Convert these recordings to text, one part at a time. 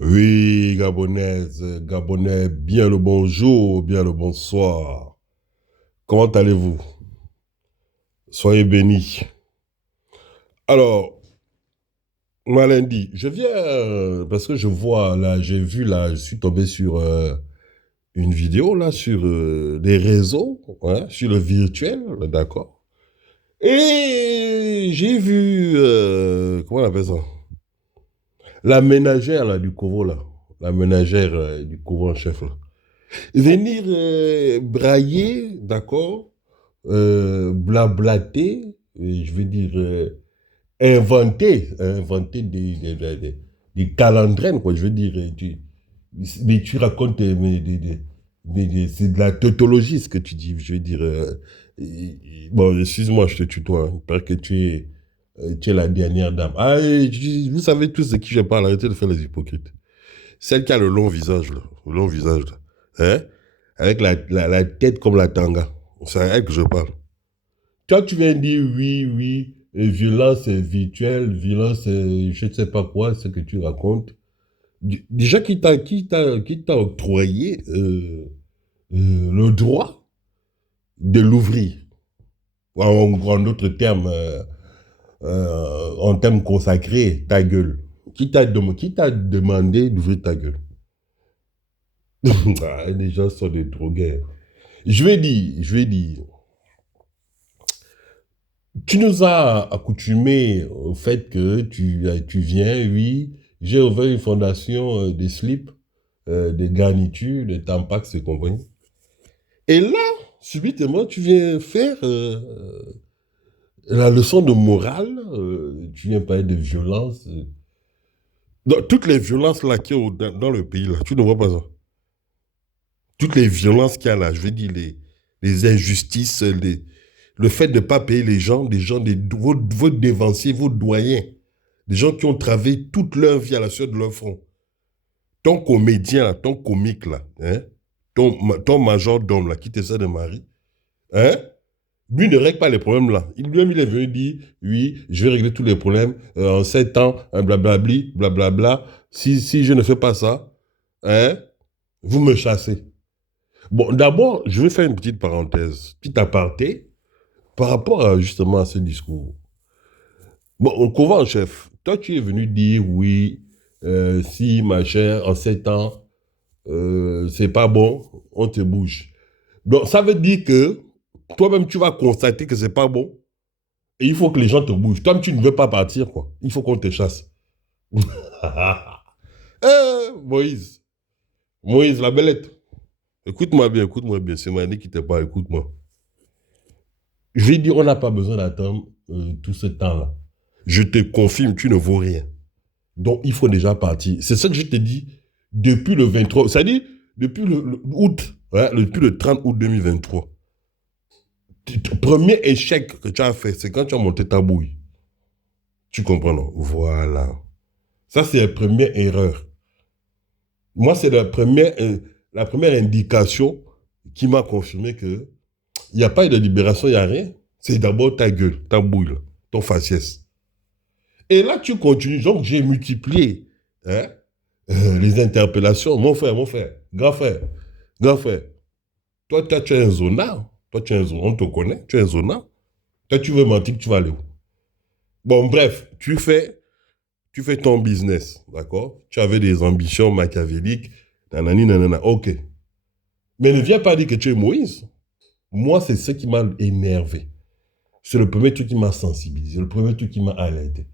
Oui, Gabonaise, Gabonais, bien le bonjour, bien le bonsoir. Comment allez-vous? Soyez bénis. Alors, Malindi, je viens parce que je vois là, j'ai vu là, je suis tombé sur une vidéo là sur les réseaux, hein, sur le virtuel, d'accord? Et j'ai vu, comment on appelle ça? La ménagère là, du Congo là, la ménagère du Congo en chef là. Venir brailler, d'accord, blablater, je veux dire, inventer des calendrènes, quoi, je veux dire, mais tu racontes, c'est de la tautologie ce que tu dis, je veux dire, bon, excuse-moi, je te tutoie, il paraît que tu es la dernière dame. Ah, vous savez tous de qui je parle, arrêtez de faire les hypocrites. Celle qui a le long visage, là. Le long visage, là. Hein? Avec la tête comme la tanga. C'est à elle que je parle. Toi, tu viens dire oui, oui, violence virtuelle, violence, je ne sais pas quoi, ce que tu racontes. Déjà, qui t'a octroyé le droit de l'ouvrir. En d'autres termes, en termes consacrés, ta gueule. Qui t'a demandé d'ouvrir ta gueule? Ah, les gens sont des drogués. Je vais dire, tu nous as accoutumés au fait que tu viens, oui, j'ai ouvert une fondation de slips, de garnitures, de tampax et compagnie. Et là, subitement, tu viens faire la leçon de morale, tu viens parler de violence. Toutes les violences là qu'il y a dans le pays, là, tu ne vois pas ça. Toutes les violences qu'il y a là, je veux dire, les injustices, le fait de ne pas payer les gens, vos dévanciers, vos doyens, des gens qui ont travaillé toute leur vie à la sueur de leur front. Ton comédien, ton comique, là, hein, ton majordome, là, qui te sert de mari, hein, lui ne règle pas les problèmes, là. Lui-même, il est venu dire, oui, je vais régler tous les problèmes en 7 ans, blablabli, blablabla. Si je ne fais pas ça, hein, vous me chassez. Bon, d'abord, je vais faire une petite parenthèse, petit aparté, par rapport justement à ce discours. Bon, on convainc en chef. Toi, tu es venu dire oui, si, ma chère, en 7 ans, c'est pas bon, on te bouge. Donc, ça veut dire que toi-même, tu vas constater que c'est pas bon et il faut que les gens te bougent. Toi, tu ne veux pas partir, quoi. Il faut qu'on te chasse. Moïse, Moïse, la belette. Écoute-moi bien. C'est Mani qui te parle, écoute-moi. Je vais dire, on n'a pas besoin d'attendre tout ce temps-là. Je te confirme, tu ne vaux rien. Donc, il faut déjà partir. C'est ça que je te dis depuis le 23, c'est-à-dire depuis le août, hein, depuis le 30 août 2023. Le premier échec que tu as fait, c'est quand tu as monté ta bouille. Tu comprends, non? Voilà. Ça, c'est la première erreur. Moi, c'est la première indication qui m'a confirmé que il n'y a pas eu de libération, il n'y a rien. C'est d'abord ta gueule, ta bouille, là, ton faciès. Et là, tu continues. Donc, j'ai multiplié hein, les interpellations. Mon frère, grand frère. Toi, tu es un zonard. Toi, tu es un zonard. On te connaît, tu es un zonard. Toi, tu veux mentir, tu vas aller où? Bon, bref, tu fais ton business, d'accord? Tu avais des ambitions machiavéliques, nanani, nanana, ok. Mais ne viens pas dire que tu es Moïse. Moi, c'est ce qui m'a énervé. C'est le premier truc qui m'a sensibilisé, le premier truc qui m'a alerté.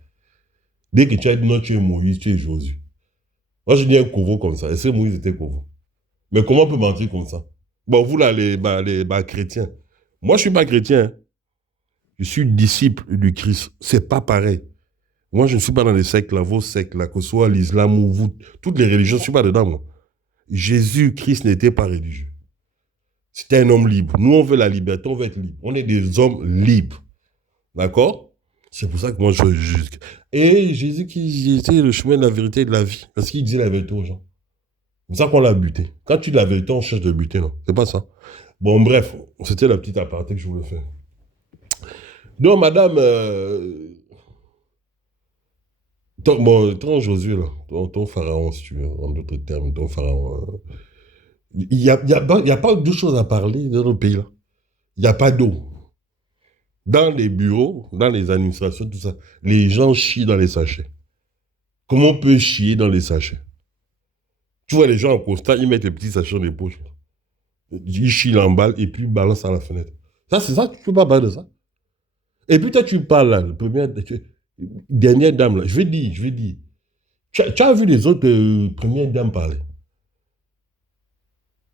Dès que tu as dit non, tu es Moïse, tu es Josué. Moi, je dis un Kovo comme ça. Est-ce que Moïse était Kovo? Mais comment on peut mentir comme ça? Bon, vous là, les chrétiens. Moi, je ne suis pas chrétien, hein. Je suis disciple du Christ. C'est pas pareil. Moi, je ne suis pas dans les sectes là, vos sectes là, que ce soit l'islam ou vous, toutes les religions, je ne suis pas dedans, moi. Jésus-Christ n'était pas religieux. C'était un homme libre. Nous, on veut la liberté, on veut être libre. On est des hommes libres. D'accord? C'est pour ça que moi, Et Jésus qui était le chemin de la vérité et de la vie. Parce qu'il disait la vérité aux gens. C'est ça qu'on l'a buté. Quand tu dis la vérité, on cherche de buter, non? C'est pas ça. Bon, bref, c'était la petite aparté que je voulais faire. Donc, madame, Ton Josué, là, ton pharaon, si tu veux, en d'autres termes, ton pharaon. Il y a pas de choses à parler dans le pays, là. Il n'y a pas d'eau. Dans les bureaux, dans les administrations, tout ça, les gens chient dans les sachets. Comment on peut chier dans les sachets? Tu vois les gens en constat, ils mettent les petits sachets dans les poches. Ils chient l'emballe et puis ils balancent à la fenêtre. Ça, c'est ça, tu ne peux pas parler de ça. Et puis toi, tu parles là, dernière dame là, je vais dire. Tu as vu les autres premières dames parler.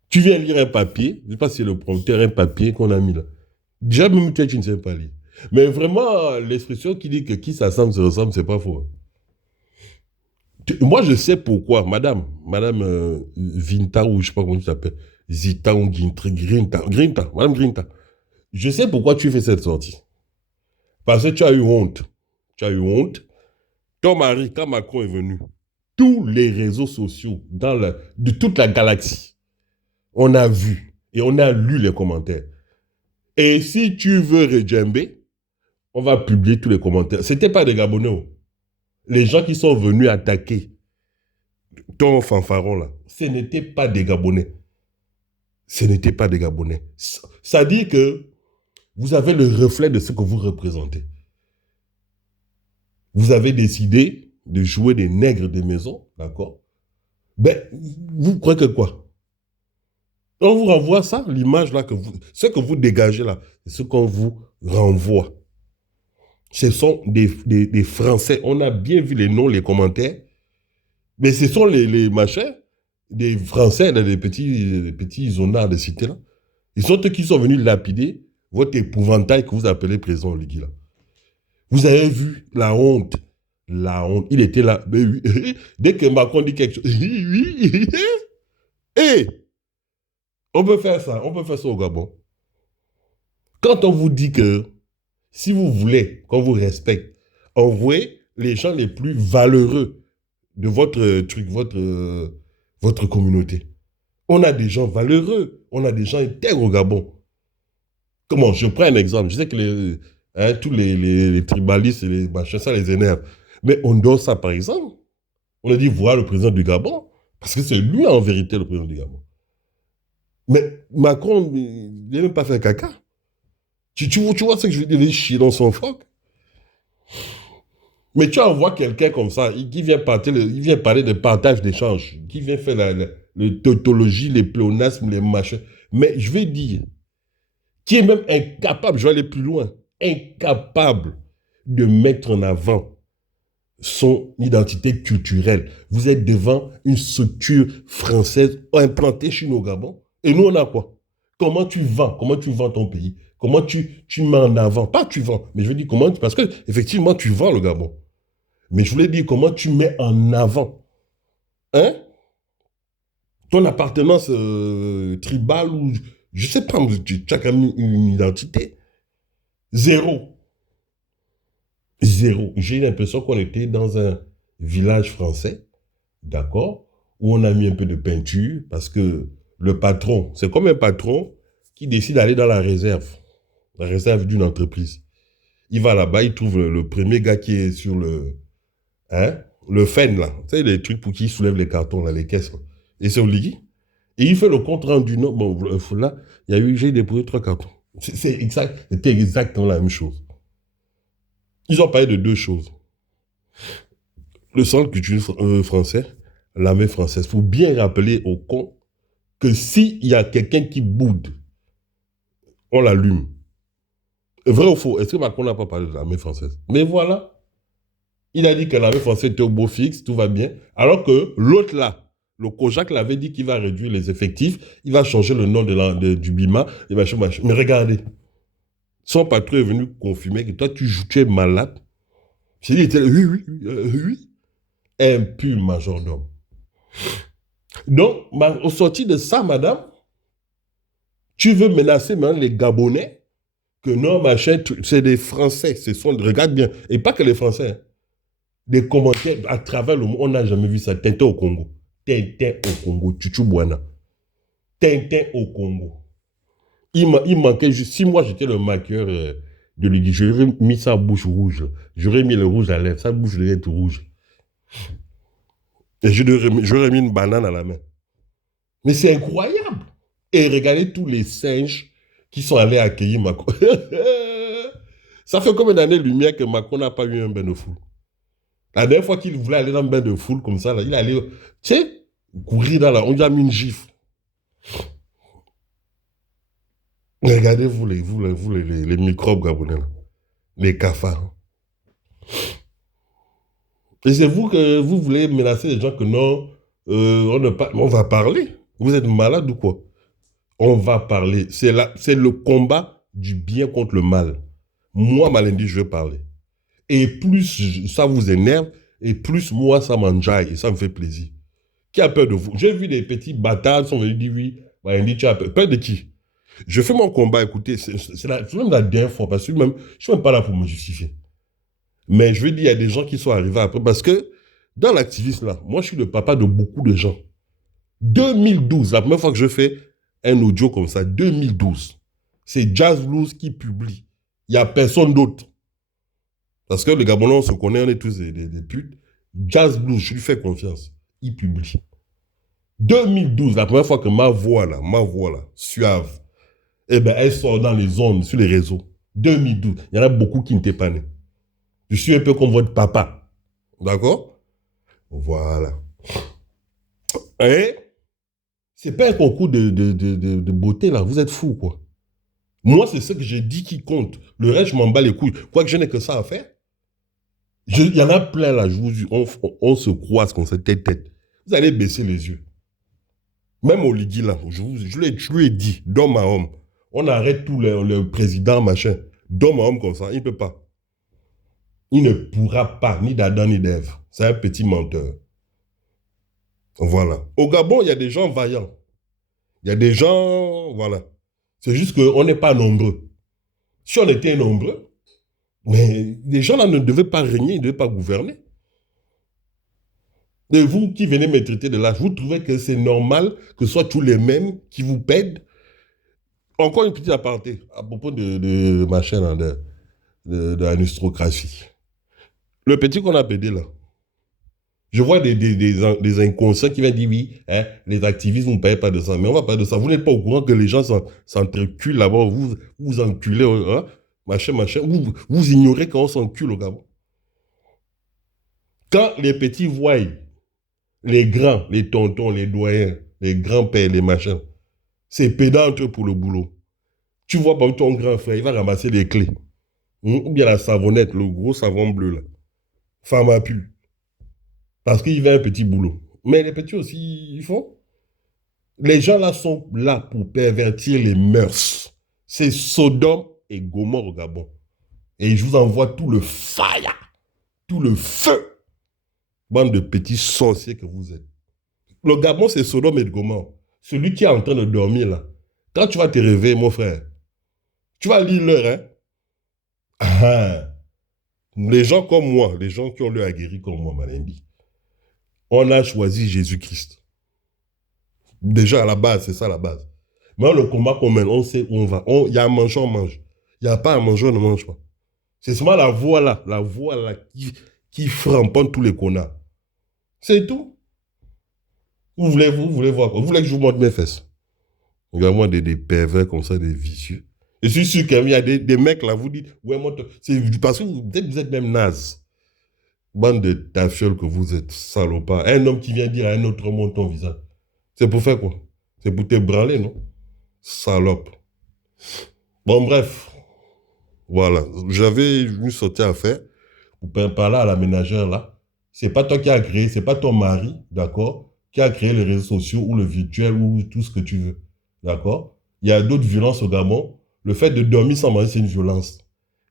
Tu viens lire un papier, je ne sais pas si c'est le prompteur, un papier qu'on a mis là. Déjà, même toi, tu ne sais pas lire. Mais vraiment, l'expression qui dit que qui s'assemble se ressemble, c'est pas faux. Moi, je sais pourquoi, madame Vinta, ou je sais pas comment tu t'appelles, Zita ou Grinta, madame Grinta. Je sais pourquoi tu fais cette sortie. Parce que tu as eu honte. Tu as eu honte. Ton mari, quand Macron est venu, tous les réseaux sociaux de toute la galaxie, on a vu et on a lu les commentaires. Et si tu veux redjember, on va publier tous les commentaires. Ce n'était pas des Gabonais. Oh. Les gens qui sont venus attaquer ton fanfaron là, ce n'étaient pas des Gabonais. Ce n'étaient pas des Gabonais. Ça dit que vous avez le reflet de ce que vous représentez. Vous avez décidé de jouer des nègres de maison, d'accord? Ben, vous croyez que quoi? On vous renvoie ça, l'image là, ce que vous dégagez là, c'est ce qu'on vous renvoie. Ce sont des Français. On a bien vu les noms, les commentaires, mais ce sont les machins, des Français, des petits zonards de cité là. Ils sont eux qui sont venus lapider votre épouvantail que vous appelez président Oligui là. Vous avez vu la honte. La honte. Il était là. Mais oui. Dès que Macron dit quelque chose, oui. Et on peut faire ça. On peut faire ça au Gabon. Quand on vous dit que si vous voulez qu'on vous respecte, envoyez les gens les plus valeureux de votre truc, votre communauté. On a des gens valeureux. On a des gens intègres au Gabon. Comment? Je prends un exemple. Je sais que tous les tribalistes et les machins, ça les énerve. Mais on donne ça, par exemple. On a dit, voilà le président du Gabon. Parce que c'est lui, en vérité, le président du Gabon. Mais Macron, il n'a même pas fait caca. Tu vois ce que je veux dire? Il est chier dans son froc. Mais tu envoies quelqu'un comme ça, qui vient, il vient parler de partage d'échange, qui vient faire la tautologie, les pléonasmes, les machins. Mais je vais dire, qui est même incapable, je vais aller plus loin, incapable de mettre en avant son identité culturelle. Vous êtes devant une structure française implantée chez nous au Gabon. Et nous, on a quoi? Comment tu vends? Comment tu vends ton pays? Comment tu mets en avant? Pas tu vends, mais je veux dire comment parce que effectivement tu vends le Gabon. Mais je voulais dire comment tu mets en avant, hein, ton appartenance tribale ou je sais pas, tu as quand même une identité. Zéro. Zéro. J'ai l'impression qu'on était dans un village français, d'accord, où on a mis un peu de peinture parce que le patron, c'est comme un patron qui décide d'aller dans la réserve d'une entreprise. Il va là-bas, il trouve le premier gars qui est sur le FEN, là. Tu sais, les trucs pour qui soulève les cartons, là, les caisses, là. Et c'est Oligui. Et il fait le compte rendu. Non, bon, là, j'ai déposé 3 cartons. C'était exactement la même chose. Ils ont parlé de 2 choses. Le centre culturel français, l'armée française. Il faut bien rappeler au con que s'il y a quelqu'un qui boude, on l'allume. Vrai ou faux? Est-ce que Macron n'a pas parlé de l'armée française? Mais voilà. Il a dit que l'armée française était au beau fixe, tout va bien. Alors que l'autre là, le Kojak l'avait dit qu'il va réduire les effectifs, il va changer le nom du BIMA, et machin. Mais regardez, son patron est venu confirmer que toi, tu es malade. J'ai dit, oui. Un pur majordome. Donc, au sorti de ça, madame, tu veux menacer maintenant les Gabonais que non, machin, c'est des Français. Regarde bien. Et pas que les Français. Hein. Des commentaires à travers le monde. On n'a jamais vu ça. Tintin au Congo. Tintin au Congo. Chuchubouana. Tintin au Congo. Il manquait juste. Si moi j'étais le maquilleur de lui, j'aurais mis sa bouche rouge. J'aurais mis le rouge à lèvres. Sa bouche devait être rouge. Et j'aurais mis une banane à la main. Mais c'est incroyable. Et regardez tous les singes qui sont allés accueillir Macron. Ça fait combien d'années-lumière que Macron n'a pas eu un bain de foule? La dernière fois qu'il voulait aller dans un bain de foule comme ça, là, il allait, tu sais, courir dans la... On lui a mis une gifle. Regardez-vous les microbes gabonais, là. Les cafards. Et c'est vous que vous voulez menacer les gens que non, on va parler. Vous êtes malade ou quoi? On va parler. C'est le combat du bien contre le mal. Moi, Malendi, je vais parler. Et plus ça vous énerve, et plus moi, ça m'enjaille, et ça me fait plaisir. Qui a peur de vous? J'ai vu des petits bâtards qui sont venus dire oui, Malendi, tu as peur. Peur de qui? Je fais mon combat, écoutez, c'est même la dernière fois, parce que même, je ne suis même pas là pour me justifier. Mais je veux dire, il y a des gens qui sont arrivés après, parce que dans l'activisme, là, moi, je suis le papa de beaucoup de gens. 2012, la première fois que je fais un audio comme ça, 2012, c'est Jazz Blues qui publie. Il n'y a personne d'autre. Parce que les Gabonais, on se connaît, on est tous des putes. Jazz Blues, je lui fais confiance. Il publie. 2012, la première fois que ma voix là, suave, eh ben, elle sort dans les ondes, sur les réseaux. 2012, il y en a beaucoup qui n'étaient pas nés. Je suis un peu comme votre papa. D'accord? Voilà. Et c'est pas un concours de beauté, là. Vous êtes fous, quoi. Moi, c'est ce que j'ai dit qui compte. Le reste, je m'en bats les couilles. Quoique je n'ai que ça à faire. Il y en a plein, là. Je vous dis, on se croise comme ça, tête. Vous allez baisser les yeux. Même Oligui, là, je lui ai dit, d'homme à homme, on arrête tout le président, machin. D'homme à homme comme ça, il ne peut pas. Il ne pourra pas, ni d'Adam ni d'Ève. C'est un petit menteur. Voilà. Au Gabon, il y a des gens vaillants. Il y a des gens, voilà. C'est juste qu'on n'est pas nombreux. Si on était nombreux, mais les gens là ne devaient pas régner, ils ne devaient pas gouverner. Et vous qui venez me traiter de l'âge, vous trouvez que c'est normal que ce soit tous les mêmes qui vous pèdent? Encore une petite aparté à propos de ma chaîne, hein, de l'aristocratie. Le petit qu'on a pédé là, je vois des inconscients qui viennent dire oui, hein, les activistes, vous ne payez pas de ça. Mais on ne va pas de ça. Vous n'êtes pas au courant que les gens s'entreculent là-bas, vous enculez, hein, machin. Vous ignorez qu'on s'encule au Gabon. Quand les petits voient les grands, les tontons, les doyens, les grands-pères, les machins, c'est pédant entre eux pour le boulot. Tu vois pas ton grand frère, il va ramasser les clés. Ou bien la savonnette, le gros savon bleu là. Femme à pu. Parce qu'il fait un petit boulot. Mais les petits aussi, ils font. Les gens là sont là pour pervertir les mœurs. C'est Sodome et Gomorrhe au Gabon. Et je vous envoie tout le fire, tout le feu. Bande de petits sorciers que vous êtes. Le Gabon, c'est Sodome et Gomorrhe. Celui qui est en train de dormir là. Quand tu vas te réveiller, mon frère, tu vas lire l'heure, hein. Ah. Les gens comme moi, les gens qui ont l'œil aguerri comme moi, Malendi, on a choisi Jésus-Christ. Déjà, à la base, c'est ça la base. Mais le combat qu'on mène, on sait où on va. Il y a à manger, on mange. Il n'y a pas à manger, on ne mange pas. C'est seulement la voix là qui framponne tous les connards. C'est tout. Vous voulez voir quoi? Vous voulez que je vous montre mes fesses? Regarde-moi des pervers comme ça, des vicieux. Je suis sûr qu'il y a des mecs là, vous dites, ouais, moi, c'est parce que vous êtes même naze. Bande de tafioles que vous êtes, salopard. Un homme qui vient dire à un autre homme ton visage. C'est pour faire quoi? C'est pour te branler, non? Salope. Bon, bref. Voilà. J'avais une sortie à faire pour parler à la ménagère là. C'est pas toi qui as créé, c'est pas ton mari, d'accord, qui a créé les réseaux sociaux ou le virtuel ou tout ce que tu veux. D'accord? Il y a d'autres violences au Gabon. Le fait de dormir sans manger, c'est une violence.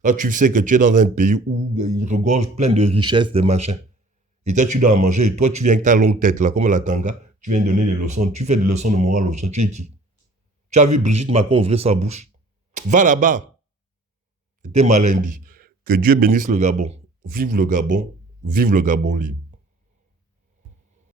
Là, tu sais que tu es dans un pays où il regorge plein de richesses, de machins. Et toi, tu dois en manger. Et toi, tu viens avec ta longue tête, là, comme la tanga. Tu viens donner des leçons. Tu fais des leçons de morale aux gens. Tu es qui? Tu as vu Brigitte Macron ouvrir sa bouche? Va là-bas. C'était Malendi. Que Dieu bénisse le Gabon. Vive le Gabon. Vive le Gabon libre.